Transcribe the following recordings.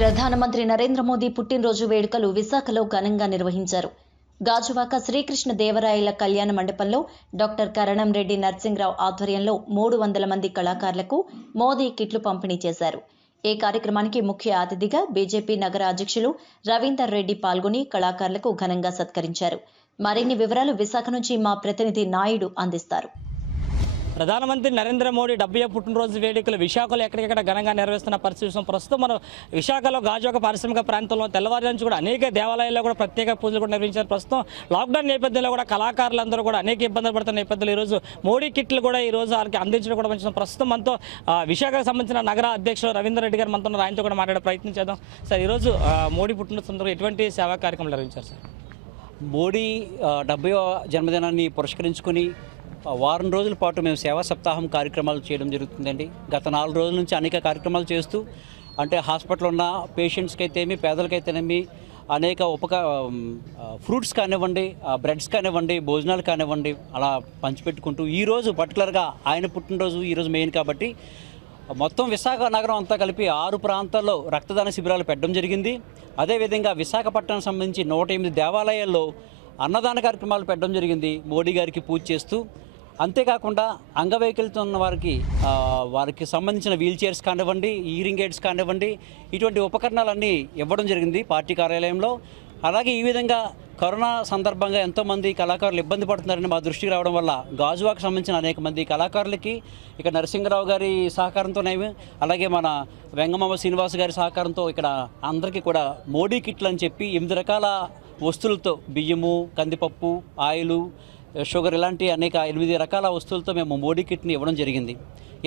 ప్రధానమంత్రి నరేంద్ర మోదీ పుట్టినరోజు వేడుకలు విశాఖలో ఘనంగా నిర్వహించారు. గాజువాక శ్రీకృష్ణ దేవరాయల కళ్యాణ మండపంలో డాక్టర్ కరణం రెడ్డి నర్సింగ్రావు ఆధ్వర్యంలో మూడు వందల మంది కళాకారులకు మోదీ కిట్లు పంపిణీ చేశారు. ఈ కార్యక్రమానికి ముఖ్య అతిథిగా బీజేపీ నగర అధ్యక్షులు రవీందర్ రెడ్డి పాల్గొని కళాకారులకు ఘనంగా సత్కరించారు. మరిన్ని వివరాలు విశాఖ నుంచి మా ప్రతినిధి నాయుడు అందిస్తారు. ప్రధానమంత్రి నరేంద్ర మోడీ డెబ్బై పుట్టినరోజు వేడుకలు విశాఖలో ఎక్కడికెక్కడ ఘనంగా నిర్వహిస్తున్న పరిస్థితి ప్రస్తుతం మనం విశాఖలో గాజువాక పారిశ్రామిక ప్రాంతంలో తెల్లవారు నుంచి కూడా అనేక దేవాలయాల్లో కూడా ప్రత్యేక పూజలు కూడా నిర్వహించారు. ప్రస్తుతం లాక్డౌన్ నేపథ్యంలో కూడా కళాకారులందరూ కూడా అనేక ఇబ్బందులు పడుతున్న నేపథ్యంలో ఈరోజు మోడీ కిట్లు కూడా ఈ రోజు వారికి అందించడం కూడా మంచి ప్రస్తుతం మనతో విశాఖకు సంబంధించిన నగర అధ్యక్షులు రవీందర్ రెడ్డి గారు మనతో ఆయనతో కూడా మాట్లాడే ప్రయత్నం చేద్దాం. సార్ ఈరోజు మోడీ పుట్టినరోజు సందర్భంగా ఎటువంటి సేవా కార్యక్రమాలు నిర్వహించారు సార్? మోడీ డెబ్బై జన్మదినాన్ని పురస్కరించుకుని వారం రోజుల పాటు మేము సేవా సప్తాహం కార్యక్రమాలు చేయడం జరుగుతుందండి. గత నాలుగు రోజుల నుంచి అనేక కార్యక్రమాలు చేస్తూ అంటే హాస్పిటల్ ఉన్న పేషెంట్స్కి అయితేమి పేదలకైతేనేమి అనేక ఉపక ఫ్రూట్స్ కానివ్వండి బ్రెడ్స్ కానివ్వండి భోజనాలు కానివ్వండి అలా పంచిపెట్టుకుంటూ ఈరోజు పర్టికులర్గా ఆయన పుట్టినరోజు ఈరోజు మెయిన్ కాబట్టి మొత్తం విశాఖ నగరం అంతా కలిపి ఆరు ప్రాంతాల్లో రక్తదాన శిబిరాలు పెట్టడం జరిగింది. అదేవిధంగా విశాఖపట్నం సంబంధించి నూట ఎనిమిది దేవాలయాల్లో అన్నదాన కార్యక్రమాలు పెట్టడం జరిగింది. మోడీ గారికి పూజ చేస్తూ అంతేకాకుండా అంగవైకల్యం ఉన్న వారికి వారికి సంబంధించిన వీల్ చైర్స్ కానివ్వండి ఈరింగ్ ఎయిడ్స్ కానివ్వండి ఇటువంటి ఉపకరణాలన్నీ ఇవ్వడం జరిగింది పార్టీ కార్యాలయంలో. అలాగే ఈ విధంగా కరోనా సందర్భంగా ఎంతోమంది కళాకారులు ఇబ్బంది పడుతున్నారని మా దృష్టికి రావడం వల్ల గాజువాకు సంబంధించిన అనేక మంది కళాకారులకి ఇక్కడ నరసింహరావు గారి సహకారంతోనేమి అలాగే మన వెంగమామ శ్రీనివాస్ గారి సహకారంతో ఇక్కడ అందరికీ కూడా మోడీ కిట్లు అని చెప్పి ఎనిమిది రకాల వస్తువులతో బియ్యము కందిపప్పు ఆయిలు షుగర్ ఇలాంటి అనేక ఎనిమిది రకాల వస్తువులతో మేము మోడీ కిట్ని ఇవ్వడం జరిగింది.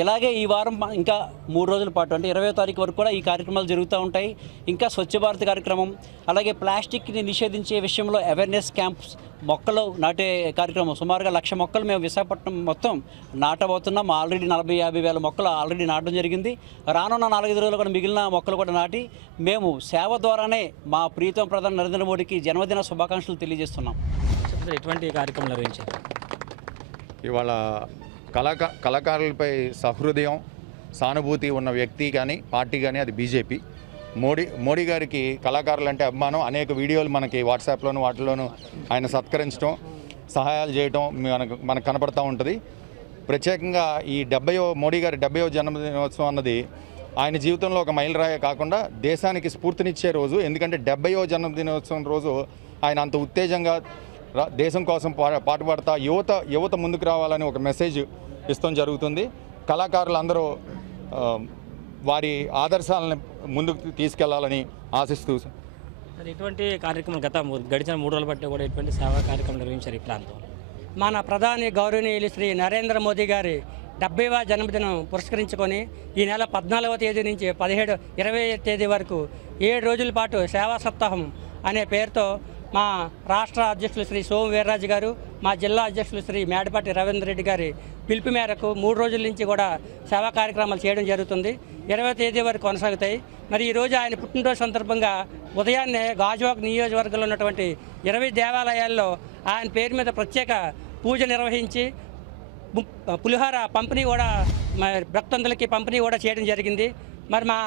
ఇలాగే ఈ వారం ఇంకా మూడు రోజుల పాటు అంటే ఇరవై తారీఖు వరకు కూడా ఈ కార్యక్రమాలు జరుగుతూ ఉంటాయి. ఇంకా స్వచ్ఛ భారత్ కార్యక్రమం అలాగే ప్లాస్టిక్ని నిషేధించే విషయంలో అవేర్నెస్ క్యాంప్స్ మొక్కలు నాటే కార్యక్రమం సుమారుగా లక్ష మొక్కలు మేము విశాఖపట్నం మొత్తం నాటబోతున్నాం. ఆల్రెడీ నలభై యాభై వేల మొక్కలు ఆల్రెడీ నాటడం జరిగింది. రానున్న నాలుగైదు రోజులు కూడా మిగిలిన మొక్కలు కూడా నాటి మేము సేవ ద్వారానే మా ప్రీతం ప్రధాని నరేంద్ర మోడీకి జన్మదిన శుభాకాంక్షలు తెలియజేస్తున్నాం. ఎటువంటి కార్యక్రమాలు నిర్వహించారు? ఇవాళ కళాకా కళాకారులపై సహృదయం సానుభూతి ఉన్న వ్యక్తి కానీ పార్టీ కానీ అది బీజేపీ. మోడీ మోడీ గారికి కళాకారులు అంటే అభిమానం. అనేక వీడియోలు మనకి వాట్సాప్లోను వాటిలోనూ ఆయన సత్కరించడం సహాయాలు చేయటం మనకు మనకు కనపడతా ఉంటుంది. ప్రత్యేకంగా ఈ డెబ్బయో మోడీ గారి డెబ్బయో జన్మదినోత్సవం అన్నది ఆయన జీవితంలో ఒక మైలురాయ కాకుండా దేశానికి స్ఫూర్తినిచ్చే రోజు. ఎందుకంటే డెబ్బయో జన్మదినోత్సవం రోజు ఆయన అంత ఉత్తేజంగా దేశం కోసం పా- పాటుపడతా యువత యువత ముందుకు రావాలని ఒక మెసేజ్ ఇస్తాం జరుగుతుంది. కళాకారులందరూ వారి ఆదర్శాలను ముందుకు తీసుకెళ్ళాలని ఆశిస్తూ ఎటువంటి కార్యక్రమం గత గడిచిన మూడు రోజుల బట్టి కూడా ఎటువంటి సేవా కార్యక్రమం నిర్వహించారు ఈ ప్రాంతంలో మన ప్రధాని గౌరవనీయులు శ్రీ నరేంద్ర మోదీ గారి డెబ్బైవ జన్మదినం పురస్కరించుకొని ఈ నెల పద్నాలుగవ తేదీ నుంచి పదిహేడు ఇరవై తేదీ వరకు ఏడు రోజుల పాటు సేవా సప్తాహం అనే పేరుతో మా రాష్ట్ర అధ్యక్షులు శ్రీ సోము వీర్రాజు గారు మా జిల్లా అధ్యక్షులు శ్రీ మేడపాటి రవీంద్ర రెడ్డి గారి పిలుపు మేరకు మూడు రోజుల నుంచి కూడా సేవా కార్యక్రమాలు చేయడం జరుగుతుంది. ఇరవై తేదీ వరకు కొనసాగుతాయి. మరి ఈరోజు ఆయన పుట్టినరోజు సందర్భంగా ఉదయాన్నే గాజువాక్ నియోజకవర్గంలో ఉన్నటువంటి ఇరవై దేవాలయాల్లో ఆయన పేరు మీద ప్రత్యేక పూజ నిర్వహించి పులిహోర పంపిణీ కూడా మరి భక్తులందరికీ పంపిణీ కూడా చేయడం జరిగింది. మరి మా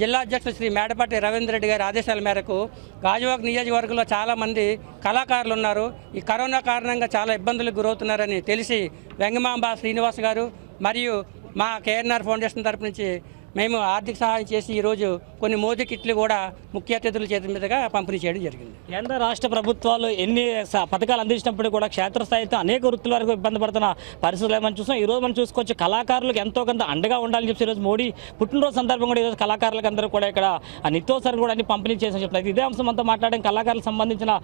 జిల్లా అధ్యక్షుడు శ్రీ మేడపాటి రవీంద్ర రెడ్డి గారి ఆదేశాల మేరకు గాజువాక్ నియోజకవర్గంలో చాలామంది కళాకారులు ఉన్నారు. ఈ కరోనా కారణంగా చాలా ఇబ్బందులకు గురవుతున్నారని తెలిసి వెంగమాంబ శ్రీనివాస్ గారు మరియు మా కేఎన్ఆర్ ఫౌండేషన్ తరపు నుంచి మేము ఆర్థిక సహాయం చేసి ఈరోజు కొన్ని మోదీ కిట్లు కూడా ముఖ్య అతిథుల చేతుల మీదుగా పంపిణీ చేయడం జరిగింది. కేంద్ర రాష్ట్ర ప్రభుత్వాలు ఎన్ని స- పథకాలు అందించినప్పుడు కూడా క్షేత్రస్థాయితో అనేక వృత్తుల వరకు ఇబ్బంది పడుతున్న పరిస్థితులు మనం చూస్తాం ఈ రోజు మనం చూసుకోవచ్చు కళాకారులకు ఎంతో కొంత అండగా ఉండాలని చెప్పి ఈరోజు మోడీ పుట్టినరోజు సందర్భంగా కూడా ఈరోజు కళాకారులకు అందరూ కూడా ఇక్కడ ఆ కూడా అన్ని పంపిణీ చేసిన చెప్తున్నారు. ఇదే అంశం మనతో మాట్లాడడం కళాకారులకు సంబంధించిన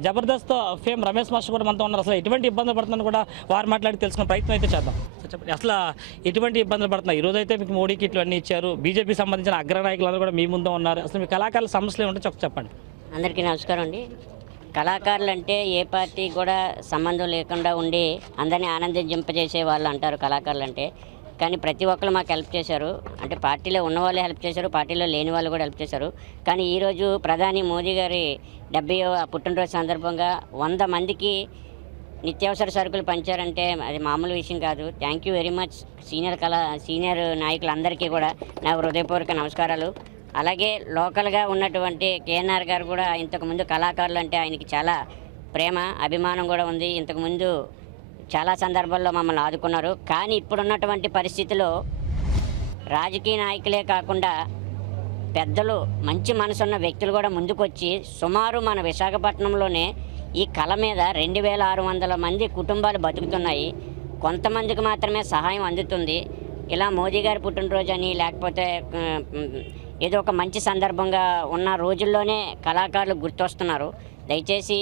జబర్దస్త్ ఫేమ్ రమేష్ మాస్టర్ కూడా మనతో ఉన్నారు. అసలు ఎటువంటి ఇబ్బందులు పడుతుందని కూడా వారు మాట్లాడి తెలుసుకునే ప్రయత్నం అయితే చేద్దాం. చెప్పండి అసలు ఎటువంటి ఇబ్బందులు పడుతున్నాయి? ఈరోజు అయితే మీకు మోడీ కిట్లు అన్ని ఇచ్చారు. బీజేపీ సంబంధించిన అగ్రనాయకులందరూ కూడా మీ ముందు ఉన్నారు. అసలు మీ కళాకారుల సమస్యలు ఏమంటే చొక్క చెప్పండి. అందరికీ నమస్కారం అండి. కళాకారులు అంటే ఏ పార్టీ కూడా సంబంధం లేకుండా ఉండి అందరినీ ఆనందింపజేసే వాళ్ళు అంటారు కళాకారులు అంటే కానీ ప్రతి ఒక్కరు మాకు హెల్ప్ చేశారు. అంటే పార్టీలో ఉన్న వాళ్ళే హెల్ప్ చేశారు. పార్టీలో లేని వాళ్ళు కూడా హెల్ప్ చేశారు. కానీ ఈరోజు ప్రధాని మోదీ గారి డెబ్బై పుట్టినరోజు సందర్భంగా వంద మందికి నిత్యావసర సరుకులు పంచారంటే అది మామూలు విషయం కాదు. Thank you very much senior కళా సీనియర్ నాయకులందరికీ కూడా నా హృదయపూర్వక నమస్కారాలు. అలాగే లోకల్గా ఉన్నటువంటి కేఎన్ఆర్ గారు కూడా ఇంతకుముందు కళాకారులు అంటే ఆయనకి చాలా ప్రేమ అభిమానం కూడా ఉంది. ఇంతకుముందు చాలా సందర్భాల్లో మమ్మల్ని ఆదుకున్నారు. కానీ ఇప్పుడున్నటువంటి పరిస్థితిలో రాజకీయ నాయకులే కాకుండా పెద్దలు మంచి మనసున్న వ్యక్తులు కూడా ముందుకొచ్చి సుమారు మన విశాఖపట్నంలోనే ఈ కళ మీద రెండు వేల ఆరు వందల మంది కుటుంబాలు బతుకుతున్నాయి. కొంతమందికి మాత్రమే సహాయం అందుతుంది. ఇలా మోదీ గారి పుట్టినరోజు అని లేకపోతే ఏదో ఒక మంచి సందర్భంగా ఉన్న రోజుల్లోనే కళాకారులు గుర్తొస్తున్నారు. దయచేసి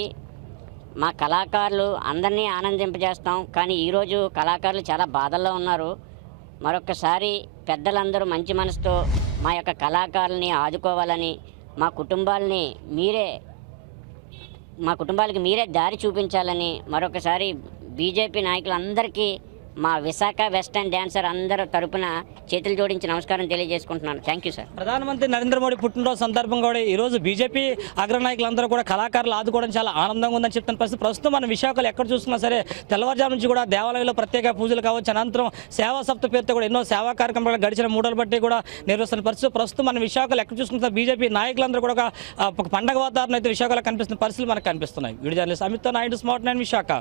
మా కళాకారులు అందరినీ ఆనందింపజేస్తాం. కానీ ఈరోజు కళాకారులు చాలా బాధల్లో ఉన్నారు. మరొకసారి పెద్దలందరూ మంచి మనసుతో మా యొక్క కళాకారుల్ని ఆదుకోవాలని మా కుటుంబాలని మీరే మా కుటుంబాలకి మీరే దారి చూపించాలని మరొకసారి బీజేపీ నాయకులందరికీ మా విశాఖ వెస్టర్న్ డ్యాన్సర్ అందరూ తరపున చేతులు జోడించి నమస్కారం తెలియజేసుకుంటున్నాను. థ్యాంక్ యూ సార్ ప్రధానమంత్రి నరేంద్ర మోడీ పుట్టినరోజు సందర్భంగా కూడా ఈరోజు బీజేపీ అగ్రనాయకులందరూ కూడా కళాకారులు ఆదుకోవడం చాలా ఆనందంగా ఉందని చెప్తున్న పరిస్థితి. ప్రస్తుతం మన విశాఖలో ఎక్కడ చూసుకున్నా సరే తెల్లవారుజాము నుంచి కూడా దేవాలయంలో ప్రత్యేక పూజలు కావచ్చు. అనంతరం సేవా సప్త పేరుతో కూడా ఎన్నో సేవా కార్యక్రమాలు గడిచిన మూడలు బట్టి కూడా నిర్వహిస్తున్న పరిస్థితి. ప్రస్తుతం మన విశాఖలో ఎక్కడ చూసుకుంటే బీజేపీ నాయకులందరూ కూడా ఒక పండగ వాతావరణం అయితే విశాఖలో కనిపిస్తున్న పరిస్థితులు మనకు కనిపిస్తున్నాయి. Video journalist Amit Naidu smart nine Visakha.